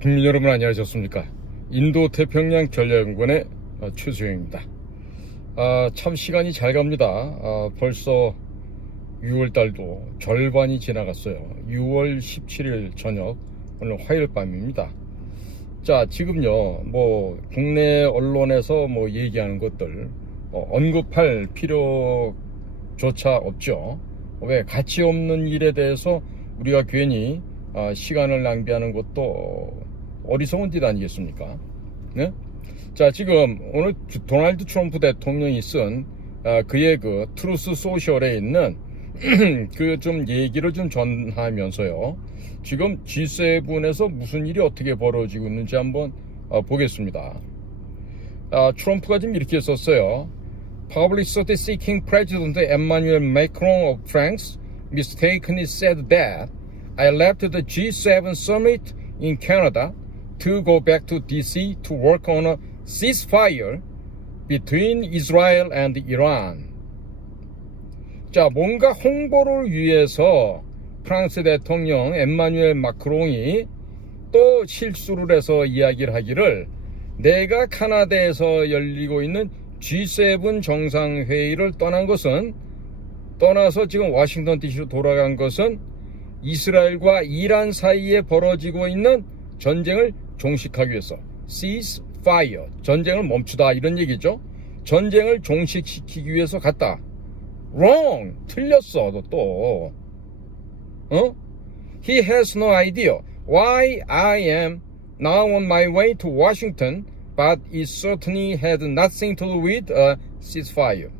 국민 여러분 안녕하셨습니까? 인도 태평양 전략연구원의 최수영입니다. 참 시간이 잘 갑니다. 벌써 6월달도 절반이 지나갔어요. 6월 17일 저녁, 오늘 화요일 밤입니다. 자, 지금요, 국내 언론에서 얘기하는 것들 언급할 필요조차 없죠. 왜? 가치 없는 일에 대해서 우리가 괜히 시간을 낭비하는 것도 어리석은 짓 아니겠습니까? 네? 자, 지금 오늘 도널드 트럼프 대통령이 쓴 그의 그 트루스 소셜에 있는 그 좀 얘기를 좀 전하면서요, 지금 G7에서 무슨 일이 어떻게 벌어지고 있는지 한번 보겠습니다. 트럼프가 지금 이렇게 썼어요. Publicity seeking President Emmanuel Macron of France mistakenly said that I left the G7 summit in Canada to go back to DC to work on a ceasefire between Israel and Iran. 자, 뭔가 홍보를 위해서 프랑스 대통령 엠마누엘 마크롱이 또 실수를 해서 이야기를 하기를, 내가 카나다에서 열리고 있는 G7 정상회의를 떠나서 지금 워싱턴 DC로 돌아간 것은 이스라엘과 이란 사이에 벌어지고 있는 전쟁을 종식하기 위해서, ceasefire, 전쟁을 멈추다, 이런 얘기죠. 전쟁을 종식시키기 위해서 갔다. wrong, 틀렸어. 너 또 He has no idea why I am now on my way to Washington, but it certainly had nothing to do with a ceasefire.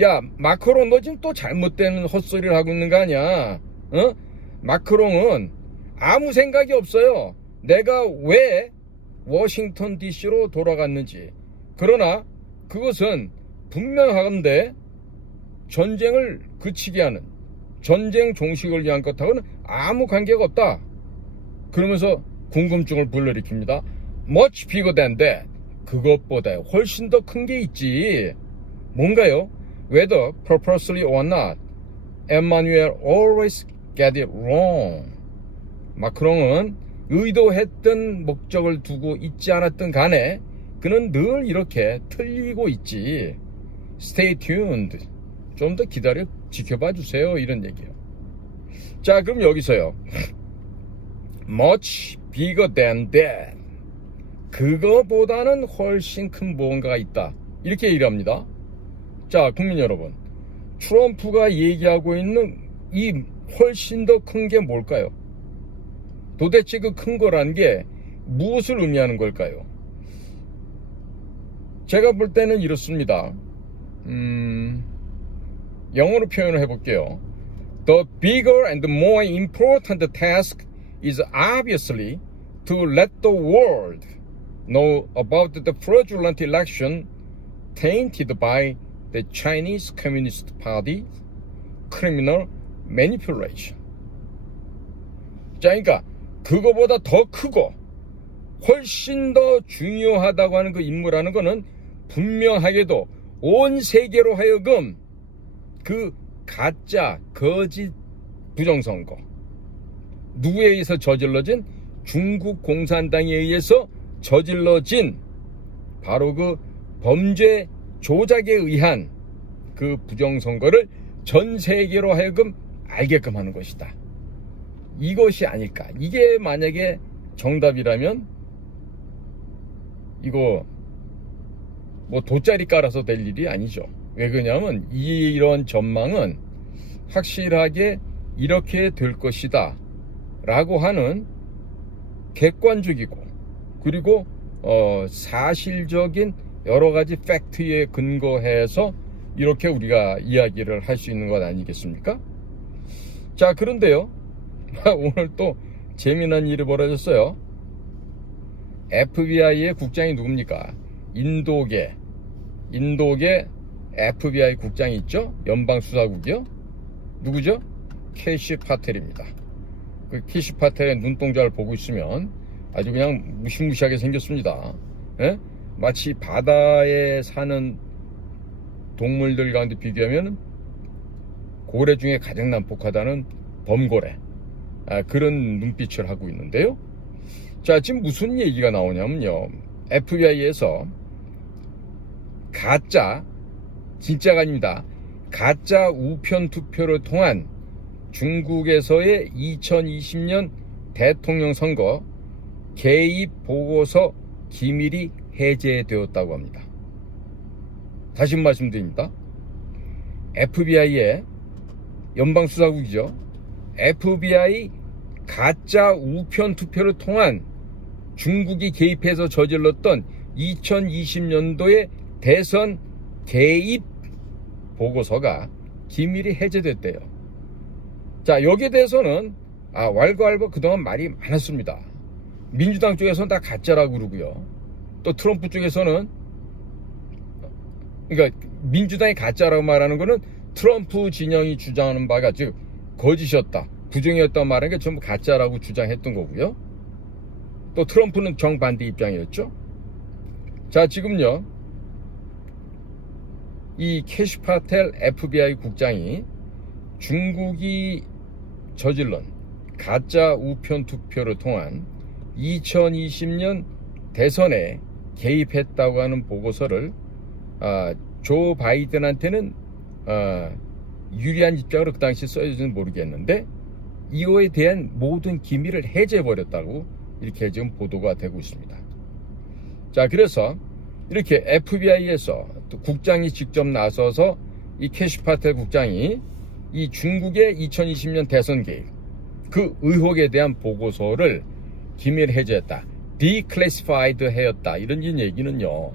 야, 마크롱, 너 지금 또 잘못된 헛소리를 하고 있는 거 아니야? 마크롱은 아무 생각이 없어요. 내가 왜 워싱턴 DC로 돌아갔는지. 그러나 그것은 분명하건대 전쟁을 그치게 하는, 전쟁 종식을 위한 것하고는 아무 관계가 없다. 그러면서 궁금증을 불러일으킵니다. Much bigger than that. 그것보다 훨씬 더 큰 게 있지. 뭔가요? Whether purposely or not, Emmanuel always get it wrong. 마크롱은 의도했던 목적을 두고 있지 않았던 간에 그는 늘 이렇게 틀리고 있지. Stay tuned. 좀 더 기다려 지켜봐 주세요, 이런 얘기예요. 자, 그럼 여기서요, much bigger than that, 그거보다는 훨씬 큰 무언가가 있다, 이렇게 얘기합니다. 자, 국민 여러분, 트럼프가 얘기하고 있는 이 훨씬 더 큰 게 뭘까요? 도대체 그 큰 거란 게 무엇을 의미하는 걸까요? 제가 볼 때는 이렇습니다. 영어로 표현을 해볼게요. The bigger and more important task is obviously to let the world know about the fraudulent election tainted by the Chinese Communist Party criminal manipulation. 자, 그러니까 그거보다 더 크고 훨씬 더 중요하다고 하는 그 임무라는 거는 분명하게도 온 세계로 하여금 그 가짜, 거짓 부정선거, 누구에 의해서 저질러진, 중국 공산당에 의해서 저질러진 바로 그 범죄 조작에 의한 그 부정선거를 전 세계로 하여금 알게끔 하는 것이다. 이것이 아닐까. 이게 만약에 정답이라면 이거 돗자리 깔아서 될 일이 아니죠. 왜 그러냐면 이런 전망은 확실하게 이렇게 될 것이다 라고 하는 객관적이고, 그리고 사실적인 여러 가지 팩트에 근거해서 이렇게 우리가 이야기를 할 수 있는 것 아니겠습니까? 자, 그런데요, 오늘 또 재미난 일이 벌어졌어요. FBI의 국장이 누굽니까? 인도계 FBI 국장이 있죠? 연방수사국이요? 누구죠? 캐시 파텔입니다. 그 캐시 파텔의 눈동자를 보고 있으면 아주 그냥 무시무시하게 생겼습니다. 예? 마치 바다에 사는 동물들 가운데 비교하면 고래 중에 가장 난폭하다는 범고래, 그런 눈빛을 하고 있는데요. 자, 지금 무슨 얘기가 나오냐면요. FBI에서 가짜, 진짜가 아닙니다. 가짜 우편 투표를 통한 중국에서의 2020년 대통령 선거 개입 보고서 기밀이 해제되었다고 합니다. 다시 말씀드립니다. FBI의 연방수사국이죠. FBI 가짜 우편 투표를 통한 중국이 개입해서 저질렀던 2020년도의 대선 개입 보고서가 기밀이 해제됐대요. 자, 여기에 대해서는 왈가왈부 그동안 말이 많았습니다. 민주당 쪽에서는 다 가짜라고 그러고요. 또 트럼프 쪽에서는, 그러니까 민주당이 가짜라고 말하는 거는 트럼프 진영이 주장하는 바가 즉 거짓이었다, 부정이었다 말하는 게 전부 가짜라고 주장했던 거고요. 또 트럼프는 정반대 입장이었죠. 자, 지금요, 이 캐시 파텔 FBI 국장이 중국이 저질른 가짜 우편 투표를 통한 2020년 대선에 개입했다고 하는 보고서를 조 바이든한테는 유리한 입장으로 그 당시 써야지는 모르겠는데 이거에 대한 모든 기밀을 해제해버렸다고 이렇게 지금 보도가 되고 있습니다. 자, 그래서 이렇게 FBI에서 또 국장이 직접 나서서 이 캐시 파텔 국장이 이 중국의 2020년 대선 개입 그 의혹에 대한 보고서를 기밀 해제했다, 디클래시파이드 하였다, 이런 얘기는요,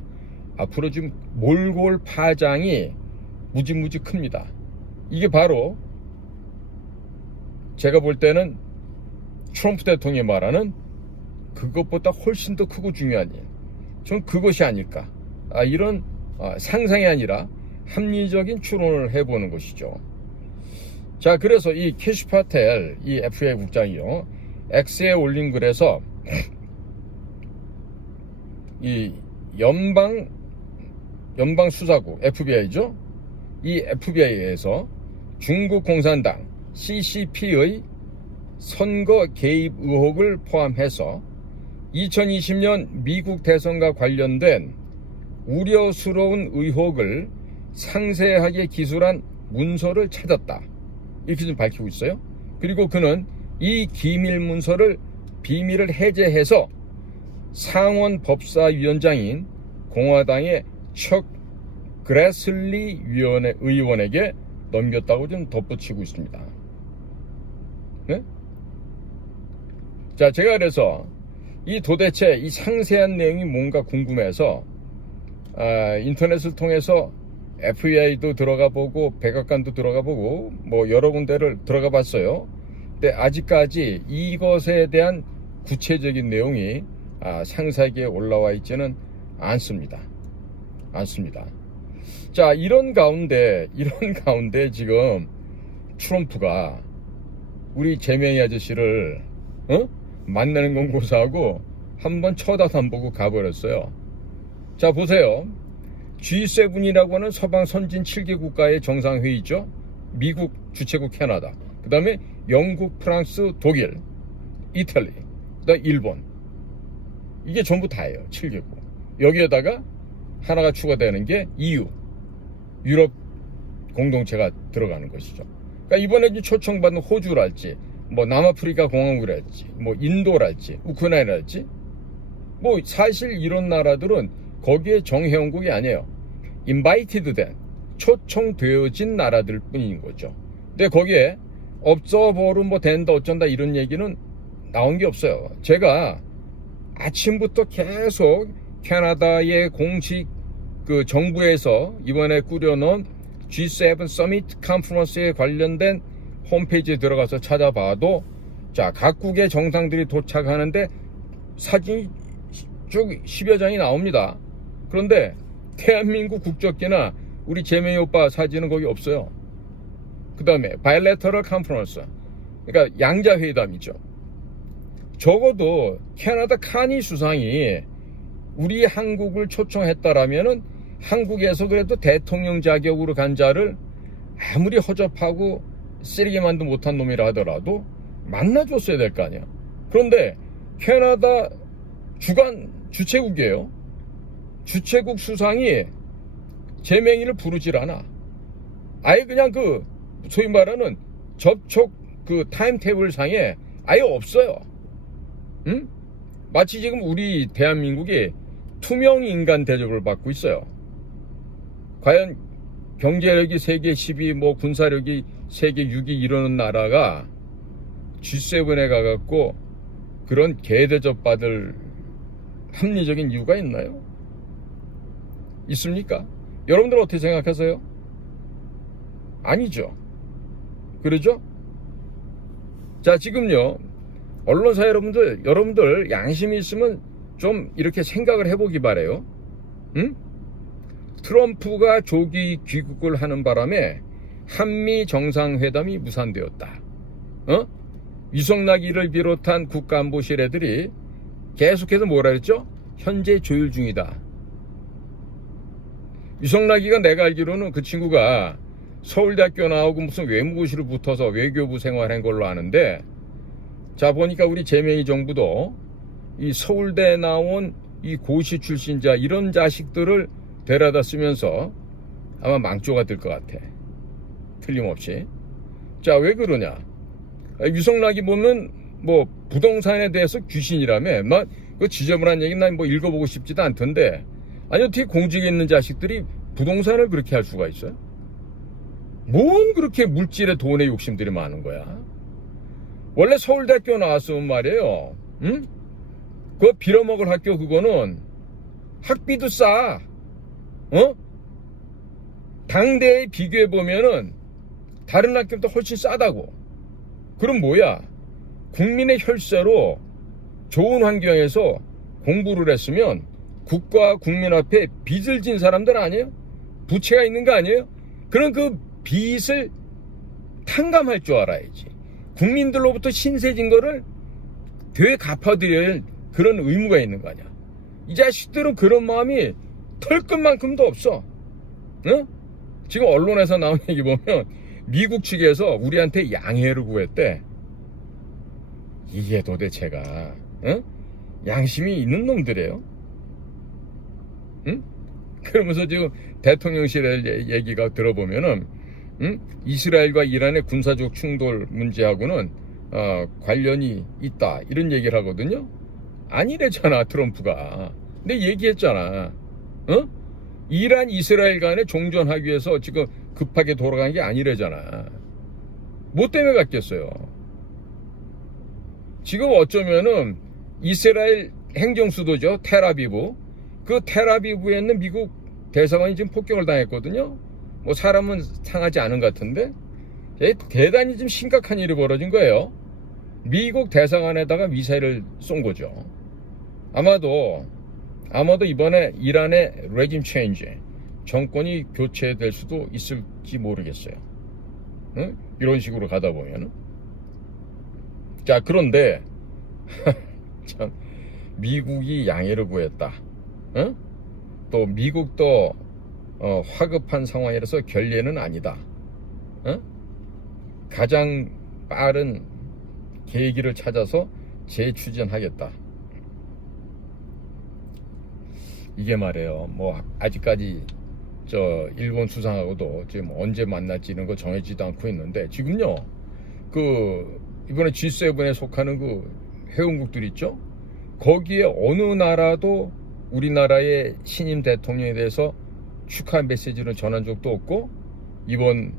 앞으로 지금 몰고 올 파장이 무지무지 큽니다. 이게 바로 제가 볼 때는 트럼프 대통령이 말하는 그것보다 훨씬 더 크고 중요한 일, 전 그것이 아닐까, 이런 상상이 아니라 합리적인 추론을 해보는 것이죠. 자, 그래서 이 캐시 파텔 이 FBI 국장이요, X에 올린 글에서 이 연방 수사국 FBI죠. 이 FBI에서 중국 공산당 CCP의 선거 개입 의혹을 포함해서 2020년 미국 대선과 관련된 우려스러운 의혹을 상세하게 기술한 문서를 찾았다, 이렇게 좀 밝히고 있어요. 그리고 그는 이 기밀 문서를 비밀을 해제해서 상원 법사위원장인 공화당의 척 그래슬리 의원에게 넘겼다고 좀 덧붙이고 있습니다. 네? 자, 제가 그래서 이 도대체 이 상세한 내용이 뭔가 궁금해서 인터넷을 통해서 FBI도 들어가 보고 백악관도 들어가 보고 뭐 여러 군데를 들어가 봤어요. 근데 아직까지 이것에 대한 구체적인 내용이 상세하게 올라와 있지는 않습니다. 자, 이런 가운데 지금 트럼프가 우리 재명이 아저씨를 만나는 건 고사하고 한번 쳐다도 안 보고 가버렸어요. 자, 보세요. G7이라고 하는 서방 선진 7개 국가의 정상회의죠. 미국, 주최국 캐나다, 그 다음에 영국, 프랑스, 독일, 이탈리, 그 다음에 일본. 이게 전부 다예요. 7개국. 여기에다가 하나가 추가되는 게 EU, 유럽 공동체가 들어가는 것이죠. 그러니까 이번에 초청받은 호주랄지, 뭐 남아프리카 공화국이랄지, 뭐 인도랄지, 우크라이나랄지, 뭐 사실 이런 나라들은 거기에 정회원국이 아니에요. 인바이티드 된, 초청되어진 나라들 뿐인 거죠. 근데 거기에 업저버로 뭐 된다 어쩐다 이런 얘기는 나온 게 없어요. 제가 아침부터 계속 캐나다의 공식 그 정부에서 이번에 꾸려놓은 G7 서미트 컨퍼런스에 관련된 홈페이지에 들어가서 찾아봐도, 자, 각국의 정상들이 도착하는데 사진이 쭉 10여 장이 나옵니다. 그런데 대한민국 국적기나 우리 재명이 오빠 사진은 거기 없어요. 그 다음에 바이래터럴 컨퍼런스, 그러니까 양자회담이죠. 적어도 캐나다 카니 수상이 우리 한국을 초청했다라면은 한국에서 그래도 대통령 자격으로 간 자를 아무리 허접하고 쓰레기만도 못한 놈이라 하더라도 만나줬어야 될 거 아니야. 그런데 캐나다 주최국이에요. 주최국 수상이 제명의를 부르질 않아. 아예 그냥 소위 말하는 접촉 타임테이블 상에 아예 없어요. 응? 마치 지금 우리 대한민국이 투명 인간 대접을 받고 있어요. 과연 경제력이 세계 10위, 군사력이 세계 6위 이러는 나라가 G7에 가갖고 그런 개대접 받을 합리적인 이유가 있나요? 있습니까? 여러분들 어떻게 생각하세요? 아니죠. 그러죠? 자, 지금요, 언론사 여러분들 양심이 있으면 좀 이렇게 생각을 해보기 바래요. 응? 트럼프가 조기 귀국을 하는 바람에 한미 정상회담이 무산되었다. 유성나기를 비롯한 국가안보실 애들이 계속해서 뭐라 그랬죠? 현재 조율 중이다. 유성나기가 내가 알기로는 그 친구가 서울대학교 나오고 무슨 외무고시를 붙어서 외교부 생활한 걸로 아는데, 자, 보니까 우리 제명의 정부도 이 서울대 나온 이 고시 출신자 이런 자식들을 데려다 쓰면서 아마 망조가 될 것 같아. 틀림없이. 자, 왜 그러냐? 유성락이 보면 부동산에 대해서 귀신이라며 그 지저분한 얘기 난 읽어보고 싶지도 않던데, 아니 어떻게 공직에 있는 자식들이 부동산을 그렇게 할 수가 있어요? 뭔 그렇게 물질에 돈에 욕심들이 많은 거야? 원래 서울대학교 나왔으면 말이에요, 응? 그거 빌어먹을 학교 그거는 학비도 싸. 당대에 비교해보면은 다른 학교보다 훨씬 싸다고. 그럼 뭐야? 국민의 혈세로 좋은 환경에서 공부를 했으면 국가 국민 앞에 빚을 진 사람들 아니에요? 부채가 있는 거 아니에요? 그럼 그 빚을 탕감할 줄 알아야지. 국민들로부터 신세진 거를 되갚아드려야 그런 의무가 있는 거 아니야. 이 자식들은 그런 마음이 털끝만큼도 없어. 응? 지금 언론에서 나온 얘기 보면 미국 측에서 우리한테 양해를 구했대. 이게 도대체가 양심이 있는 놈들이에요? 응? 그러면서 지금 대통령실의 얘기가 들어보면은 이스라엘과 이란의 군사적 충돌 문제하고는 관련이 있다 이런 얘기를 하거든요. 아니래잖아, 트럼프가. 근데 얘기했잖아. 이란 이스라엘 간에 종전하기 위해서 지금 급하게 돌아간 게 아니래잖아. 뭐 때문에 갔겠어요? 지금 어쩌면은 이스라엘 행정수도죠, 텔아비브. 그 텔아비브에 있는 미국 대사관이 지금 폭격을 당했거든요. 사람은 상하지 않은 것 같은데 대단히 좀 심각한 일이 벌어진 거예요. 미국 대사관에다가 미사일을 쏜 거죠. 아마도 이번에 이란의 레짐 체인지, 정권이 교체될 수도 있을지 모르겠어요. 응? 이런 식으로 가다 보면은. 자, 그런데 참 미국이 양해를 구했다. 응? 또 미국도 화급한 상황이라서 결례는 아니다. 응? 가장 빠른 계기를 찾아서 재추진하겠다. 이게 말이에요. 아직까지 일본 수상하고도 지금 언제 만날지 이런 거 정해지도 않고 있는데, 지금요, 이번에 G7에 속하는 회원국들 있죠? 거기에 어느 나라도 우리나라의 신임 대통령에 대해서 축하 메시지를 전한 적도 없고, 이번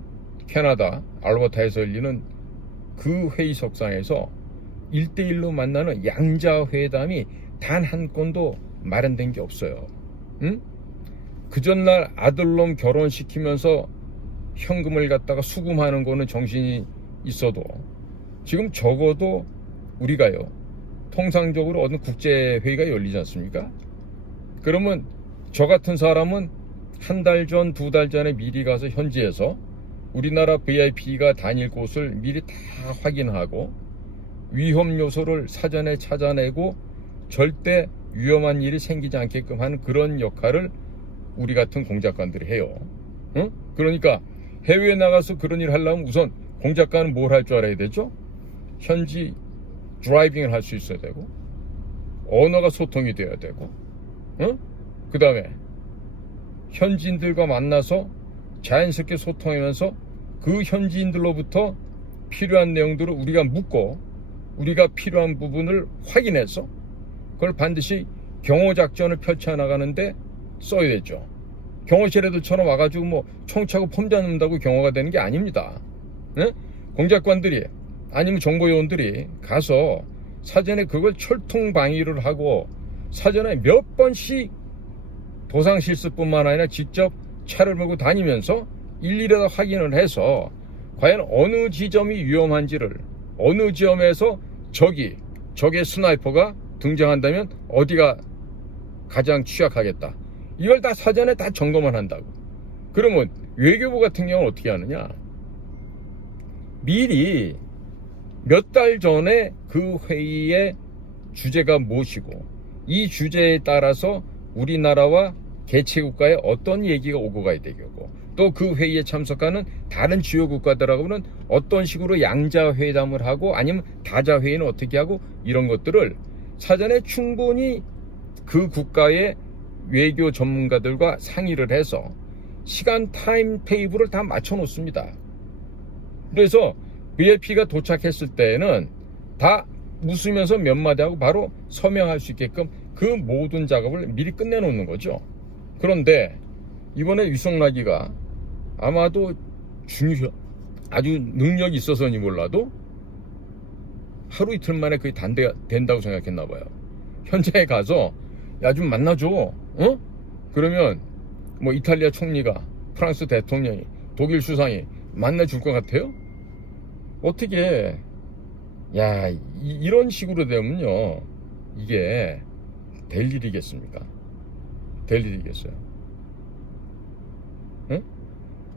캐나다 알버타에서 열리는 그 회의석상에서 1대1로 만나는 양자회담이 단 한 건도 마련된 게 없어요. 응? 그 전날 아들놈 결혼시키면서 현금을 갖다가 수금하는 거는 정신이 있어도, 지금 적어도 우리가요, 통상적으로 어느 국제회의가 열리지 않습니까? 그러면 저 같은 사람은 한 달 전, 2달 전에 미리 가서 현지에서 우리나라 VIP가 다닐 곳을 미리 다 확인하고 위험 요소를 사전에 찾아내고 절대 위험한 일이 생기지 않게끔 하는 그런 역할을 우리 같은 공작관들이 해요. 응? 그러니까 해외에 나가서 그런 일을 하려면 우선 공작관은 뭘 할 줄 알아야 되죠? 현지 드라이빙을 할 수 있어야 되고, 언어가 소통이 되어야 되고, 그 다음에 현지인들과 만나서 자연스럽게 소통하면서 그 현지인들로부터 필요한 내용들을 우리가 묻고 우리가 필요한 부분을 확인해서 그걸 반드시 경호작전을 펼쳐나가는데 써야 되죠. 경호실애들처럼 와가지고 뭐 총차고 폼 잡는다고 경호가 되는 게 아닙니다. 공작관들이 아니면 정보요원들이 가서 사전에 그걸 철통방위를 하고 사전에 몇 번씩 도상실습뿐만 아니라 직접 차를 몰고 다니면서 일일이 다 확인을 해서 과연 어느 지점이 위험한지를, 어느 지점에서 적의 스나이퍼가 등장한다면 어디가 가장 취약하겠다, 이걸 다 사전에 다 점검을 한다고. 그러면 외교부 같은 경우는 어떻게 하느냐, 미리 몇 달 전에 그 회의의 주제가 무엇이고 이 주제에 따라서 우리나라와 개최국가에 어떤 얘기가 오고 가야 되겠고 또 그 회의에 참석하는 다른 주요 국가들하고는 어떤 식으로 양자회담을 하고 아니면 다자회의는 어떻게 하고, 이런 것들을 사전에 충분히 그 국가의 외교 전문가들과 상의를 해서 시간 타임 테이블을 다 맞춰 놓습니다. 그래서 VIP가 도착했을 때는 다 웃으면서 몇 마디 하고 바로 서명할 수 있게끔 그 모든 작업을 미리 끝내 놓는 거죠. 그런데 이번에 위성라기가 아마도 아주 능력이 있어서니 몰라도 하루 이틀 만에 그게 된다고 생각했나 봐요. 현장에 가서 야 좀 만나줘, 그러면 뭐 이탈리아 총리가, 프랑스 대통령이, 독일 수상이 만나줄 것 같아요? 어떻게, 야, 이런 식으로 되면요, 이게 될 일이겠습니까? 될 일이겠어요?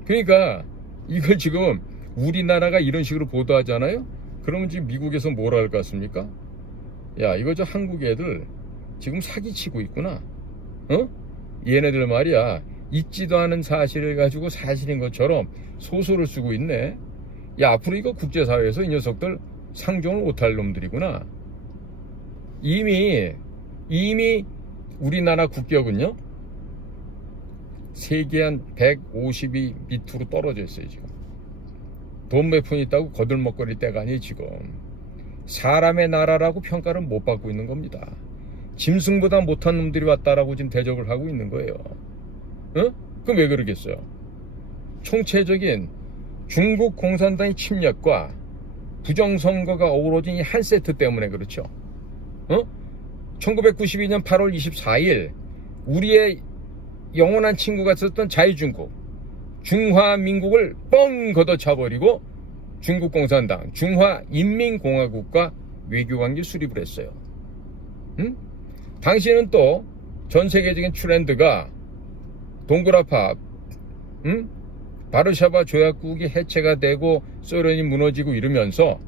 그러니까 이걸 지금 우리나라가 이런 식으로 보도하잖아요? 그러면 지금 미국에서 뭐라 할 것 같습니까? 야, 이거 저 한국 애들 지금 사기치고 있구나. 얘네들 말이야, 있지도 않은 사실을 가지고 사실인 것처럼 소설을 쓰고 있네. 야, 앞으로 이거 국제사회에서 이 녀석들 상종을 못할 놈들이구나. 이미 우리나라 국격은요, 세계 한 150위 밑으로 떨어져 있어요. 지금 돈 몇 푼 있다고 거들먹거릴 때가 아니에요. 지금 사람의 나라라고 평가를 못 받고 있는 겁니다. 짐승보다 못한 놈들이 왔다라고 지금 대접을 하고 있는 거예요. 그럼 왜 그러겠어요? 총체적인 중국 공산당의 침략과 부정선거가 어우러진 이 한 세트 때문에 그렇죠. 1992년 8월 24일 우리의 영원한 친구가 있었던 자유중국, 중화민국을 뻥 걷어차버리고 중국 공산당, 중화인민공화국과 외교관계 수립을 했어요. 당시에는 또 전세계적인 트렌드가 동그라파, 바르샤바 조약국이 해체가 되고 소련이 무너지고 이러면서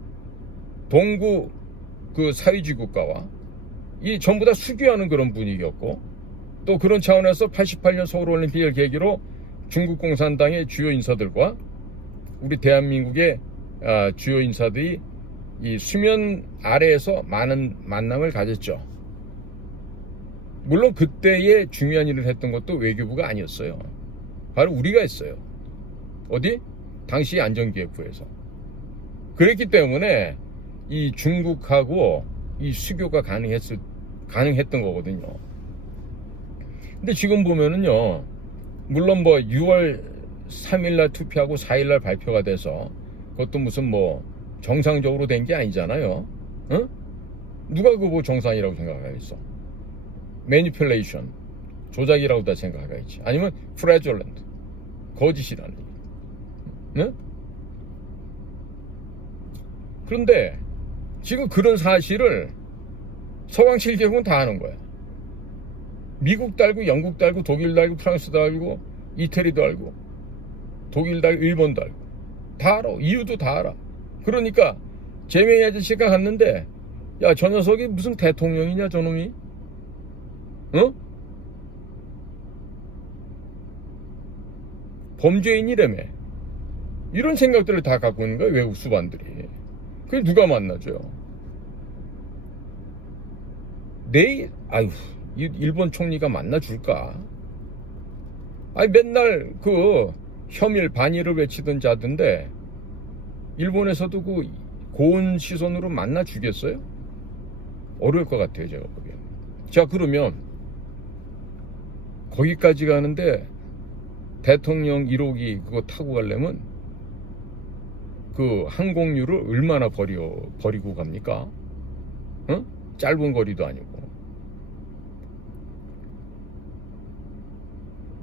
동구 그 사회주의 국가와 이 전부 다 수교하는 그런 분위기였고, 또 그런 차원에서 88년 서울올림픽을 계기로 중국 공산당의 주요 인사들과 우리 대한민국의 주요 인사들이 이 수면 아래에서 많은 만남을 가졌죠. 물론 그때의 중요한 일을 했던 것도 외교부가 아니었어요. 바로 우리가 했어요. 어디? 당시 안전기획부에서. 그랬기 때문에 이 중국하고 이 수교가 가능했던 거거든요. 근데 지금 보면은요, 물론 뭐 6월 3일날 투표하고 4일날 발표가 돼서 그것도 무슨 뭐 정상적으로 된 게 아니잖아요. 누가 그거 정상이라고 생각하겠어? 매니플레이션, 조작이라고 다 생각하겠지. 아니면 프레졸랜드, 거짓이라는 얘기. 그런데 지금 그런 사실을 서방 7개국은 다 아는 거야. 미국도 알고, 영국도 알고, 독일도 알고, 프랑스도 알고, 이태리도 알고, 독일도 알고, 일본도 알고, 다 알아. 이유도 다 알아. 그러니까 제명이 아저씨가 갔는데, 야, 저 녀석이 무슨 대통령이냐, 저놈이? 범죄인이라며. 이런 생각들을 다 갖고 있는 거야, 외국 수반들이. 그게 누가 만나줘요? 아유, 일본 총리가 만나줄까? 아니, 맨날 그 혐일, 반일을 외치던 자던데, 일본에서도 그 고운 시선으로 만나주겠어요? 어려울 것 같아요, 제가 보기엔. 자, 그러면, 거기까지 가는데, 대통령 1호기 그거 타고 가려면, 그 항공료를 얼마나 버리고 갑니까? 어? 짧은 거리도 아니고.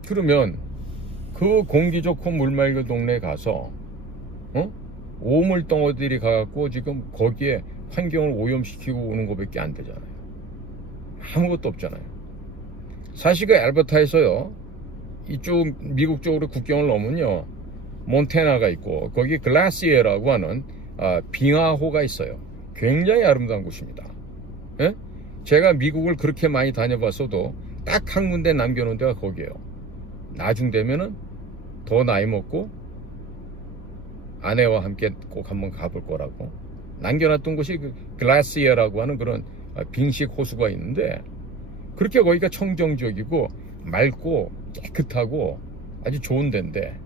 그러면 그 공기 좋고 물 맑은 동네에 가서 오물덩어들이 가갖고 지금 거기에 환경을 오염시키고 오는 것밖에 안 되잖아요. 아무것도 없잖아요. 사실 그 알버타에서요, 이쪽 미국 쪽으로 국경을 넘으면요, 몬태나가 있고 거기 글라시에라고 하는 빙하호가 있어요. 굉장히 아름다운 곳입니다. 예? 제가 미국을 그렇게 많이 다녀봤어도 딱 한 군데 남겨놓은 데가 거기에요. 나중 되면은 더 나이 먹고 아내와 함께 꼭 한번 가볼 거라고 남겨놨던 곳이 그 글라시에라고 하는 그런 빙식 호수가 있는데, 그렇게 거기가 청정지역이고 맑고 깨끗하고 아주 좋은 데인데,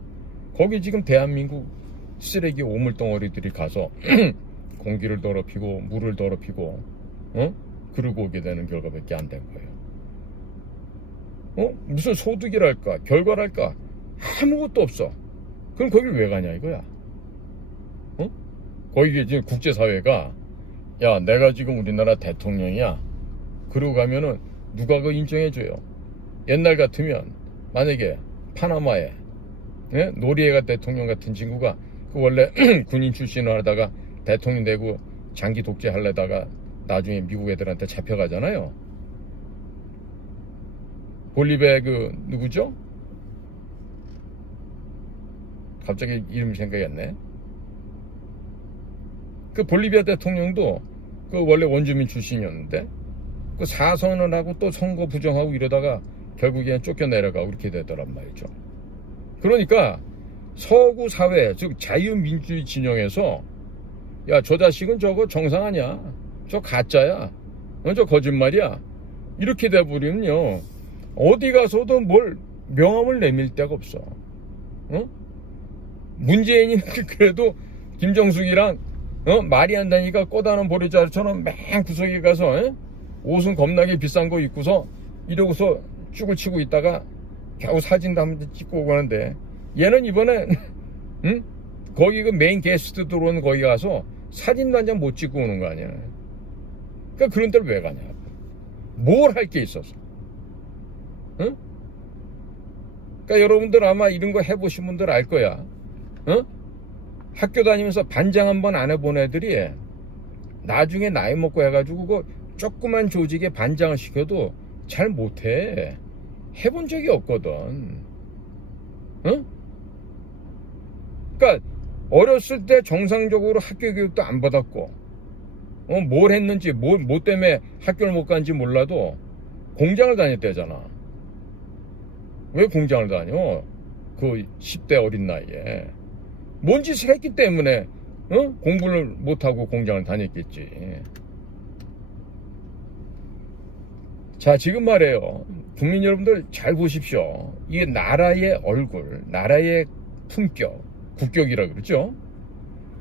거기 지금 대한민국 쓰레기 오물덩어리들이 가서 공기를 더럽히고 물을 더럽히고 그러고 오게 되는 결과밖에 안 된 거예요. 무슨 소득이랄까 결과랄까 아무것도 없어. 그럼 거길 왜 가냐 이거야. 거기 지금 국제사회가, 야, 내가 지금 우리나라 대통령이야, 그러고 가면은 누가 그거 인정해줘요? 옛날 같으면 만약에 파나마에 노리에가 대통령 같은 친구가 그 원래 군인 출신을 하다가 대통령 되고 장기 독재 하려다가 나중에 미국 애들한테 잡혀가잖아요. 볼리비아 그 누구죠? 갑자기 이름 생각이 안 나네. 그 볼리비아 대통령도 그 원래 원주민 출신이었는데 그 사선을 하고 또 선거 부정하고 이러다가 결국에는 쫓겨내려가고 그렇게 되더란 말이죠. 그러니까 서구 사회, 즉 자유민주주의 진영에서, 야, 저 자식은 저거 정상 아니야, 저 가짜야, 저 거짓말이야, 이렇게 돼버리면요, 어디 가서도 뭘 명함을 내밀 데가 없어. 문재인이 그래도 김정숙이랑 말이 안 되니까 꼬다는 보리자루처럼 맨 구석에 가서 옷은 겁나게 비싼 거 입고서 이러고서 쭈글 치고 있다가 겨우 사진도 한번 찍고 오고 하는데, 얘는 이번에 거기 그 메인 게스트 들어오는 거기 가서 사진도 한 장 못 찍고 오는 거 아니야. 그러니까 그런 데를 왜 가냐. 뭘 할 게 있어서. 그러니까 여러분들 아마 이런 거 해보신 분들 알 거야. 학교 다니면서 반장 한번 안 해본 애들이 나중에 나이 먹고 해가지고 그 조그만 조직에 반장을 시켜도 잘 못해. 해본 적이 없거든. 그러니까 어렸을 때 정상적으로 학교 교육도 안 받았고 뭘 했는지 뭐 때문에 학교를 못 간지 몰라도 공장을 다녔대잖아. 왜 공장을 다녀? 그 10대 어린 나이에 뭔 짓을 했기 때문에 공부를 못하고 공장을 다녔겠지. 자, 지금 말이에요. 국민 여러분들 잘 보십시오. 이게 나라의 얼굴, 나라의 품격, 국격이라 그러죠.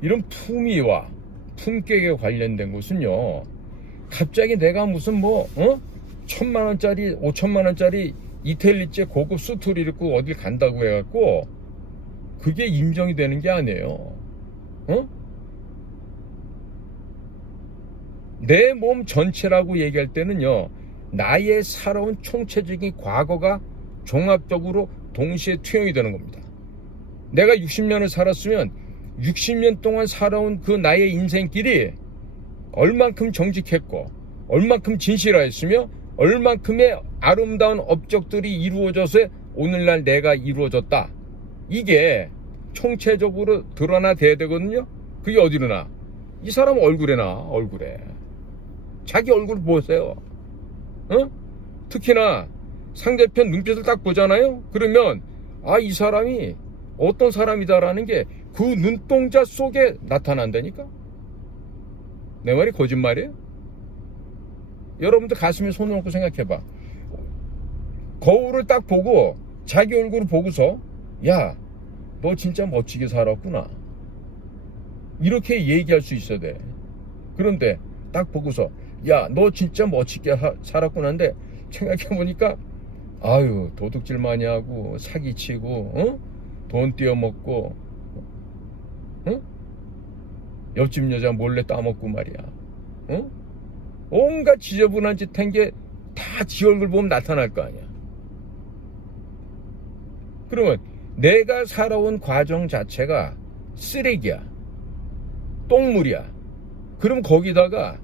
이런 품위와 품격에 관련된 것은요, 갑자기 내가 무슨 1,000만원짜리 5천만원짜리 이태리째 고급 수트를 입고 어딜 간다고 해갖고 그게 인정이 되는 게 아니에요. 내 몸 전체라고 얘기할 때는요, 나의 살아온 총체적인 과거가 종합적으로 동시에 투영이 되는 겁니다. 내가 60년을 살았으면 60년 동안 살아온 그 나의 인생길이 얼만큼 정직했고 얼만큼 진실하였으며 얼만큼의 아름다운 업적들이 이루어져서 오늘날 내가 이루어졌다. 이게 총체적으로 드러나야 되거든요. 그게 어디로 나? 이 사람 얼굴에 나. 얼굴에. 자기 얼굴 보세요. 특히나 상대편 눈빛을 딱 보잖아요. 그러면 이 사람이 어떤 사람이다라는 게 그 눈동자 속에 나타난다니까. 내 말이 거짓말이에요? 여러분들 가슴에 손을 얹고 생각해봐. 거울을 딱 보고 자기 얼굴을 보고서 야, 너 진짜 멋지게 살았구나, 이렇게 얘기할 수 있어야 돼. 그런데 딱 보고서 야, 너 진짜 멋지게 살았구나인데 생각해보니까 아유, 도둑질 많이 하고 사기치고, 어? 돈 떼어먹고, 어? 옆집 여자 몰래 따먹고 말이야, 어? 온갖 지저분한 짓 한 게 다 지 얼굴 보면 나타날 거 아니야. 그러면 내가 살아온 과정 자체가 쓰레기야, 똥물이야. 그럼 거기다가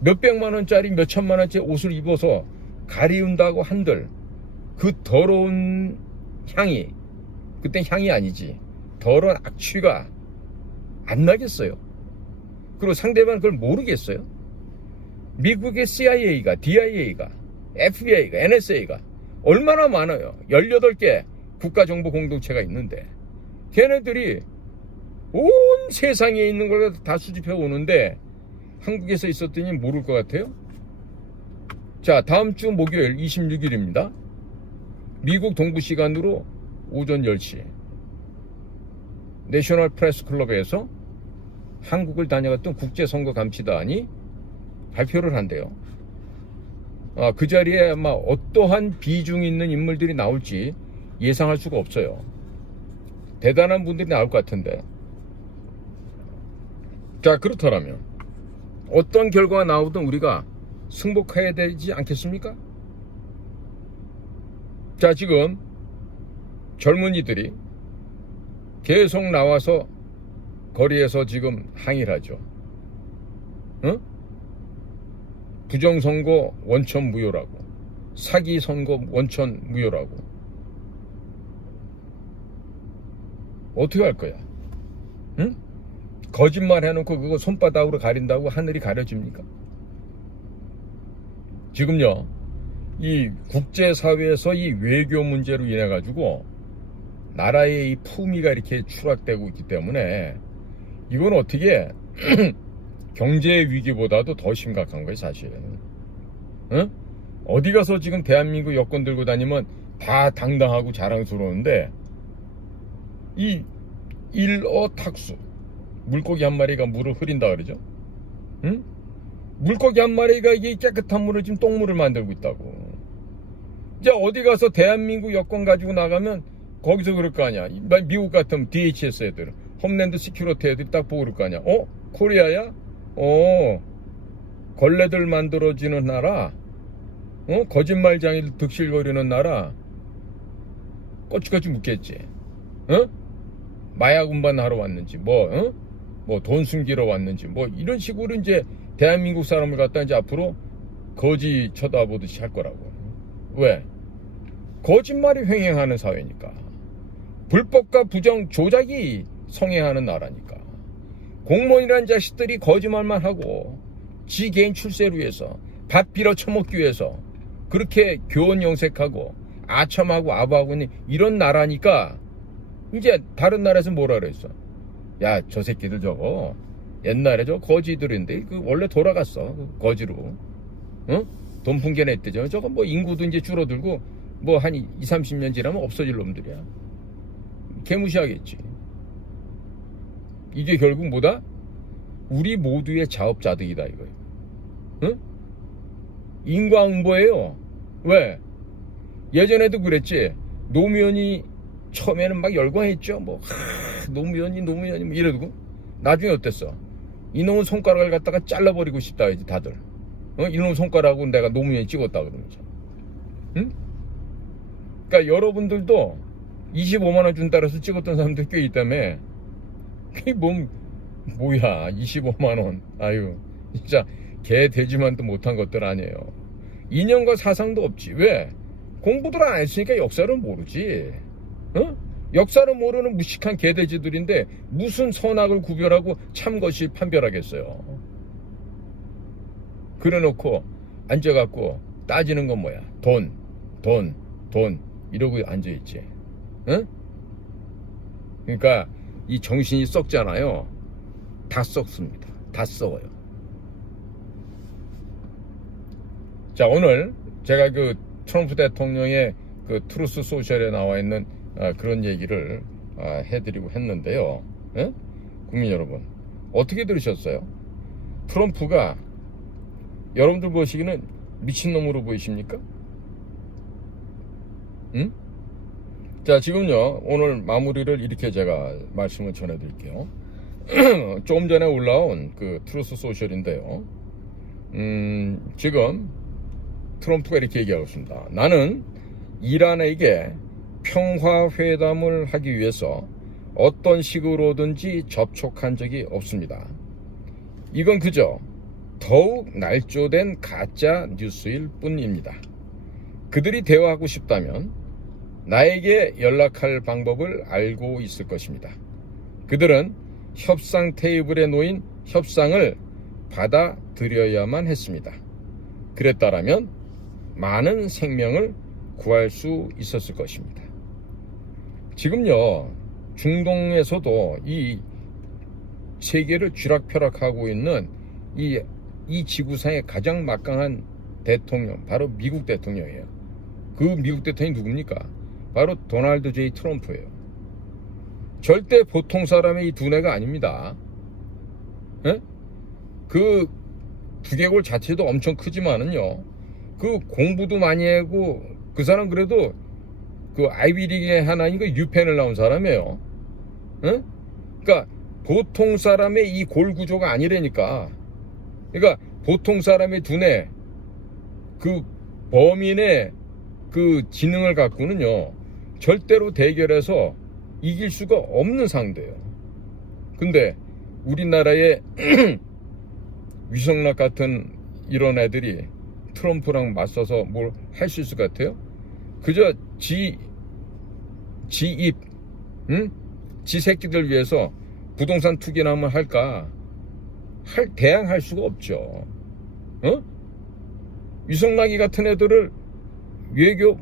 몇백만 원짜리 몇천만 원짜리 옷을 입어서 가리운다고 한들 그 더러운 향이, 그땐 향이 아니지, 더러운 악취가 안 나겠어요? 그리고 상대방은 그걸 모르겠어요? 미국의 CIA가, DIA가, FBI가, NSA가 얼마나 많아요. 18개 국가정보공동체가 있는데 걔네들이 온 세상에 있는 걸 다 수집해 오는데 한국에서 있었더니 모를 것 같아요? 자, 다음 주 목요일 26일입니다. 미국 동부 시간으로 오전 10시 내셔널 프레스 클럽에서 한국을 다녀갔던 국제선거감시단이 발표를 한대요. 그 자리에 아마 어떠한 비중 있는 인물들이 나올지 예상할 수가 없어요. 대단한 분들이 나올 것 같은데. 자, 그렇더라면 어떤 결과가 나오든 우리가 승복해야 되지 않겠습니까? 자, 지금 젊은이들이 계속 나와서 거리에서 지금 항의를 하죠. 응? 부정선거 원천 무효라고, 사기선거 원천 무효라고. 어떻게 할 거야? 응? 거짓말 해놓고 그거 손바닥으로 가린다고 하늘이 가려집니까? 지금요, 이 국제사회에서 이 외교 문제로 인해 가지고 나라의 이 품위가 이렇게 추락되고 있기 때문에 이건 어떻게 경제 위기보다도 더 심각한 거예요, 사실. 응? 어디 가서 지금 대한민국 여권 들고 다니면 다 당당하고 자랑스러운데 이 일어탁수, 물고기 한 마리가 물을 흐린다 그러죠? 응? 물고기 한 마리가 이게 깨끗한 물을 지금 똥물을 만들고 있다고. 이제 어디 가서 대한민국 여권 가지고 나가면 거기서 그럴 거 아니야. 미국 같으면 DHS 애들, 홈랜드 시큐리티 애들이 딱 보고 그럴 거 아니야. 코리아야? 걸레들 만들어지는 나라? 거짓말쟁이들 득실거리는 나라? 꼬치꼬치 묻겠지. 마약 운반하러 왔는지, 돈 숨기러 왔는지, 이런 식으로 이제 대한민국 사람을 갖다 이제 앞으로 거지 쳐다보듯이 할 거라고. 왜? 거짓말이 횡행하는 사회니까. 불법과 부정 조작이 성행하는 나라니까. 공무원이라는 자식들이 거짓말만 하고 지 개인 출세를 위해서, 밥 빌어 처먹기 위해서 그렇게 교원 영색하고 아첨하고 아부하고 있는 이런 나라니까 이제 다른 나라에서 뭐라 그랬어? 야, 저 새끼들 저거 옛날에 저 거지들인데 그 원래 돌아갔어, 거지로. 돈 풍겨냈대. 저거 인구도 이제 줄어들고 한 20-30년 지나면 없어질 놈들이야. 개무시하겠지. 이게 결국 뭐다? 우리 모두의 자업자득이다 이거예요. 인과응보예요. 왜? 예전에도 그랬지. 노무현이 처음에는 막 열광했죠. 노무현이 이러고 나중에 어땠어? 이놈의 손가락을 갖다가 잘라버리고 싶다 이제 다들. 이놈의 손가락으로 내가 노무현이 찍었다 그러면서. 응? 그러니까 여러분들도 25만 원 준다 그래서 찍었던 사람들 꽤 있다며. 그게 뭐야 25만 원. 아유, 진짜 개 돼지만도 못한 것들 아니에요. 이념과 사상도 없지. 왜? 공부들 안 했으니까 역사를 모르지. 역사를 모르는 무식한 개돼지들인데 무슨 선악을 구별하고 참것이 판별하겠어요. 그래놓고 앉아갖고 따지는 건 뭐야? 돈 이러고 앉아있지. 그러니까 이 정신이 썩잖아요. 다 썩습니다. 다 썩어요. 자, 오늘 제가 그 트럼프 대통령의 그 트루스 소셜에 나와 있는 그런 얘기를 해드리고 했는데요. 예? 국민 여러분, 어떻게 들으셨어요? 트럼프가 여러분들 보시기는 미친놈으로 보이십니까? 응? 자, 지금요, 오늘 마무리를 이렇게 제가 말씀을 전해드릴게요. 조금 전에 올라온 그 트루스 소셜인데요. 지금 트럼프가 이렇게 얘기하고 있습니다. 나는 이란에게 평화회담을 하기 위해서 어떤 식으로든지 접촉한 적이 없습니다. 이건 그저 더욱 날조된 가짜 뉴스일 뿐입니다. 그들이 대화하고 싶다면 나에게 연락할 방법을 알고 있을 것입니다. 그들은 협상 테이블에 놓인 협상을 받아들여야만 했습니다. 그랬다라면 많은 생명을 구할 수 있었을 것입니다. 지금요, 중동에서도 이 세계를 쥐락펴락하고 있는 이 지구상의 가장 막강한 대통령, 바로 미국 대통령이에요. 그 미국 대통령이 누굽니까? 바로 도널드 J. 트럼프예요. 절대 보통 사람의 이 두뇌가 아닙니다. 에? 그 두개골 자체도 엄청 크지만은요, 그 공부도 많이 하고, 그 사람 그래도 그 아이비리그의 하나인 그 유펜을 나온 사람이에요. 에? 그러니까 보통 사람의 이 골 구조가 아니라니까. 그러니까 보통 사람의 두뇌, 그 범인의 그 지능을 갖고는요, 절대로 대결해서 이길 수가 없는 상대예요. 근데 우리나라의 위성락 같은 이런 애들이 트럼프랑 맞서서 뭘 할 수 있을 것 같아요? 그저 지 입, 응? 지 새끼들 위해서 부동산 투기나 한번 할까? 대항할 수가 없죠. 어? 위성락이 같은 애들을 외교,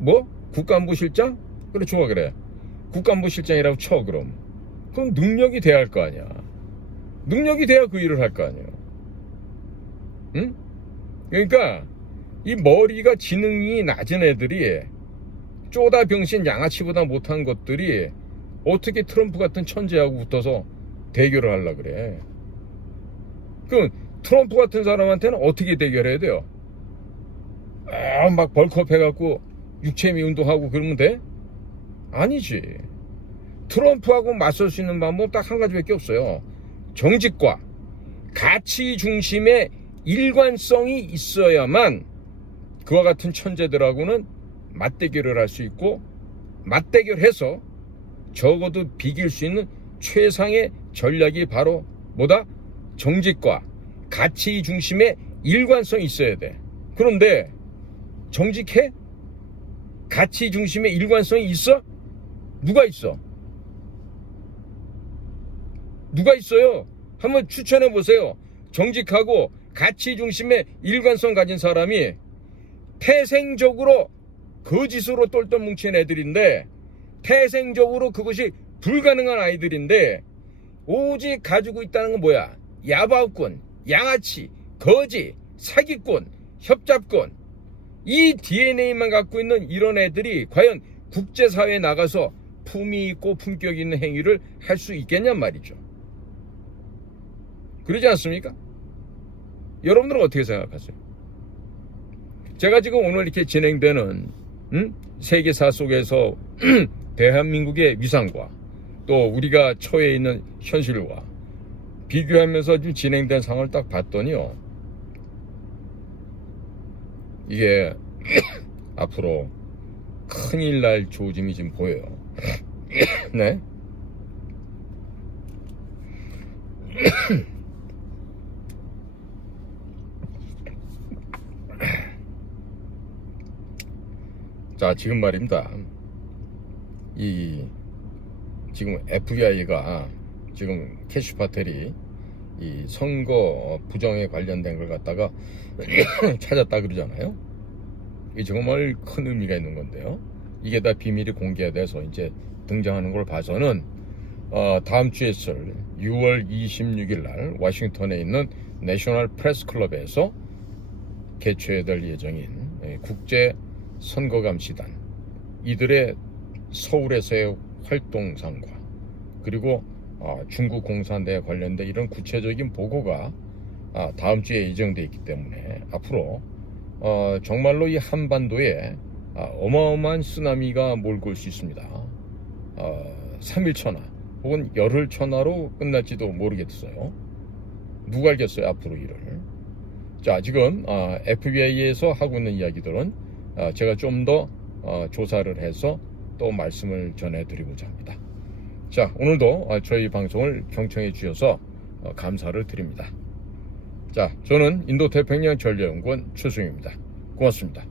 국가안보실장? 그래, 좋아, 그래. 국가안보실장이라고 쳐, 그럼. 그럼 능력이 돼야 할 거 아니야. 능력이 돼야 그 일을 할 거 아니에요. 응? 그러니까, 이 머리가 지능이 낮은 애들이, 쪼다 병신 양아치보다 못한 것들이, 어떻게 트럼프 같은 천재하고 붙어서 대결을 하려고 그래. 그럼, 트럼프 같은 사람한테는 어떻게 대결해야 돼요? 막 벌크업 해갖고, 육체미 운동하고 그러면 돼? 아니지. 트럼프하고 맞설 수 있는 방법 딱 한 가지밖에 없어요. 정직과 가치 중심의 일관성이 있어야만 그와 같은 천재들하고는 맞대결을 할 수 있고, 맞대결해서 적어도 비길 수 있는 최상의 전략이 바로 뭐다? 정직과 가치 중심의 일관성이 있어야 돼. 그런데 정직해? 가치 중심의 일관성이 있어? 누가 있어? 누가 있어요? 한번 추천해 보세요. 정직하고 가치 중심의 일관성 가진 사람이 태생적으로 거짓으로 똘똘 뭉친 애들인데, 태생적으로 그것이 불가능한 아이들인데, 오직 가지고 있다는 건 뭐야? 야바우꾼, 양아치, 거지, 사기꾼, 협잡꾼, 이 DNA만 갖고 있는 이런 애들이 과연 국제사회에 나가서 품위 있고 품격 있는 행위를 할 수 있겠냔 말이죠. 그러지 않습니까? 여러분들은 어떻게 생각하세요? 제가 지금 오늘 이렇게 진행되는 세계사 속에서 대한민국의 위상과 또 우리가 처해 있는 현실과 비교하면서 지금 진행된 상황을 딱 봤더니요, 이게 앞으로 큰일 날 조짐이 지금 보여요. 네. 자, 지금 말입니다. 지금 FBI가 지금 캐시 파텔이 이 선거 부정에 관련된 걸 갖다가 찾았다 그러잖아요. 이게 정말 큰 의미가 있는 건데요. 이게 다 비밀이 공개돼서 이제 등장하는 걸 봐서는 다음 주에 있을 6월 26일 날 워싱턴에 있는 내셔널 프레스 클럽에서 개최될 예정인 국제선거감시단 이들의 서울에서의 활동상과 그리고 중국 공산대에 관련된 이런 구체적인 보고가 다음 주에 예정되어 있기 때문에 앞으로 정말로 이 한반도에 어마어마한 쓰나미가 몰고 올 수 있습니다. 3일천하 혹은 열흘천하로 끝날지도 모르겠어요. 누가 알겠어요, 앞으로 일을. 자, 지금 FBI에서 하고 있는 이야기들은 제가 좀 더 조사를 해서 또 말씀을 전해드리고자 합니다. 자, 오늘도 저희 방송을 경청해 주셔서 감사를 드립니다. 자, 저는 인도태평양 전략연구원 최수영입니다. 고맙습니다.